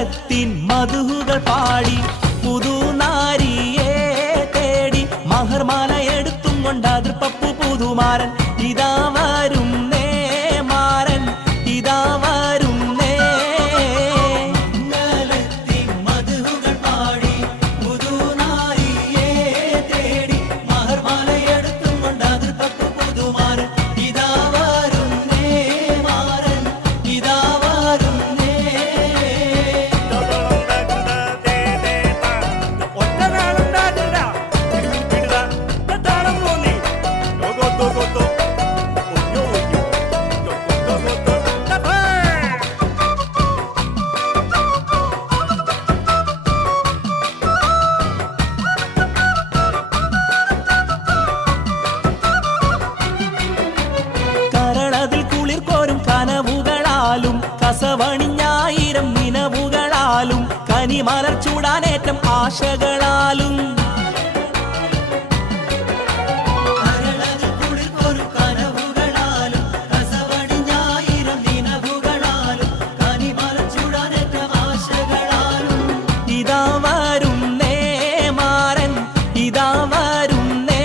മംഗളത്തിൻ മധുകൾ പാടി പുതുനാരിയെ തേടി മഹർമാല എടുത്തും കൊണ്ട് അതിർപ്പപ്പു പുതുമാരൻ ഇതാ വരും നേ മാരൻ ഇതാ വരും നേ മംഗളത്തിൻ മധുകൾ പാടി പുതുനാരിയെ തേടി മഹർമാല എടുത്തും കൊണ്ട് അതിർപ്പപ്പു പുതുമാരൻ ഇതാ വരും നേ മാരൻ ഇതാ വരും നേ കരളതിൽ കുളിർ കോരും കനവുകളാലും കസവണിഞ്ഞായിരം നിനവുകളാലും കനിമലർ ചൂടാനേറ്റം ആശകളാലും ഇതാ വരും നേ മാരൻ ഇതാ വരും നേ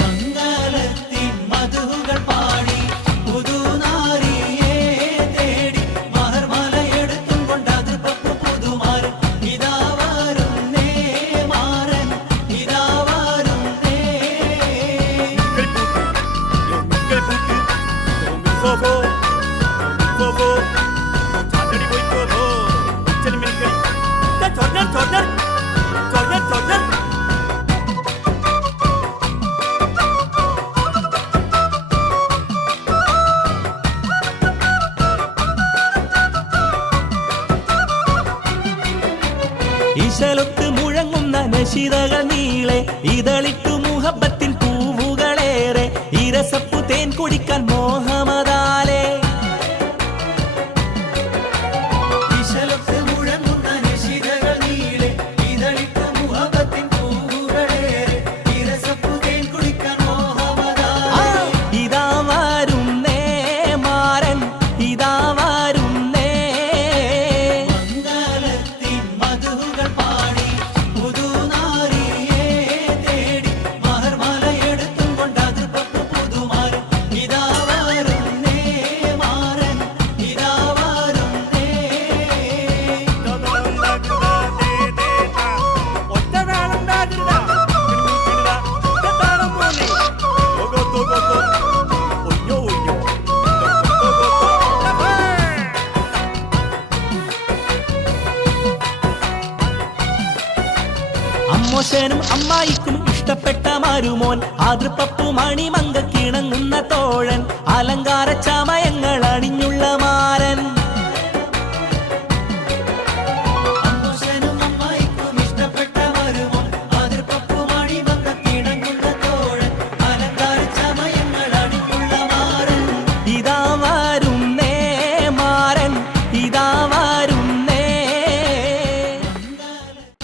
മംഗളത്തിൻ മധുകൾ പാടി പുതുനാരിയെ തേടി മഹർമാല എടുത്തും കൊണ്ട് അതിർപ്പപ്പു പുതുമാരൻ ഇതാ വരും നേ മാരൻ ഇതാ വരും നേ ഇശലൊത്ത് മുഴങ്ങുന്ന നശിതകൾ നീളെ ഇതളിട്ടു മുഹബത്തിൻ പൂവുകളേറെ ഇരസപ്പു തേൻ കുടിക്കാൻ മോഹമതാലേ ഇതാ വരും നേ മാരൻ ഇതാ വരും നേ മംഗളത്തിൻ മധുകൾ പാടി പുതുനാരിയെ തേടി മഹർമാല എടുത്തും കൊണ്ട് അതിർപ്പപ്പു പുതുമാരൻ ഇതാ വരും നേ മാരൻ ഇതാ വരും നേ അമ്മോശനും അമ്മായിക്കും ഇഷ്ടപ്പെട്ട മരുമോൻ അതിർപ്പപ്പു മണിമങ്ക കിണങ്ങുന്ന തോഴൻ അലങ്കാര ചമയങ്ങൾ